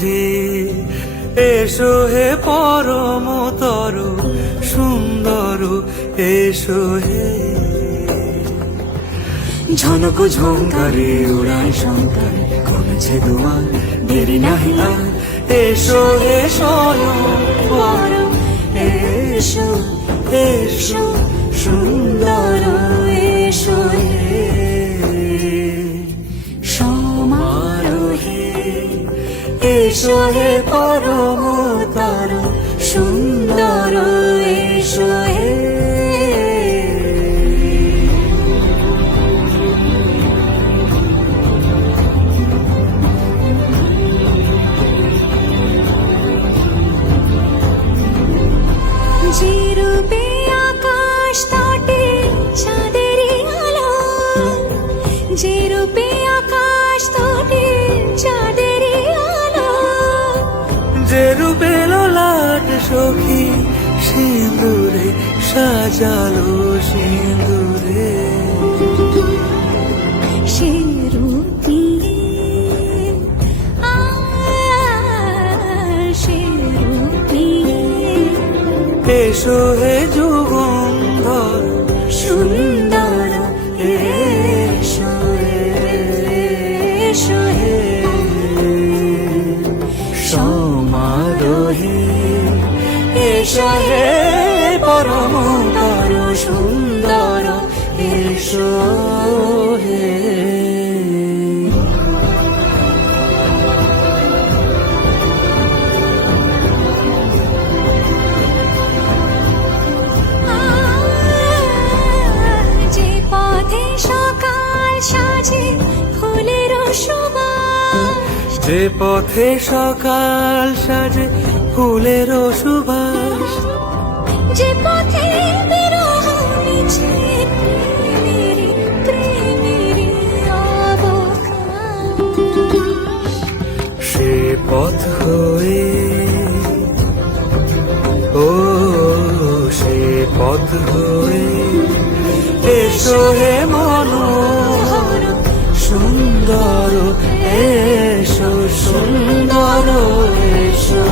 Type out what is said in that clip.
হে, এসো হে পরমতর সুন্দর, এসো হে। ঝনক ঝঙ্কারে উড়ায় শঙ্কার, কমেছে দুয়ার, দেরি নাহি আর। এসো হে স্বয়ং বর, এসো এসো সুন্দর, এসো হে সমারোহে। এসো হে পরমতর সুন্দর, এসো হে। যে রূপে আকাশ তটে চাঁদেরই আলো, যে রূপে আকাশ তটে চাঁদেরই আলো, যে রূপে ললাট সখী সিঁদুরে সাজালো, সিঁদুরে। সে রূপী সে রূপী। এসো হে যুগন্ধর সুন্দর, এসো এসো হে সমারোহে। এসো হে পরমতর সুন্দর, এসো হে। যে পথে সকাল সাজে ফুলের সুবাস, যে পথে সকাল সাজে ফুলের সুবাস, যে পথে বিরহ মিছে প্রেমের অবকাশ, সে পথ হয়ে, ও সে পথ হয়ে। এসো হে মনোহর সুন্দর, এসো সুন্দর, এসো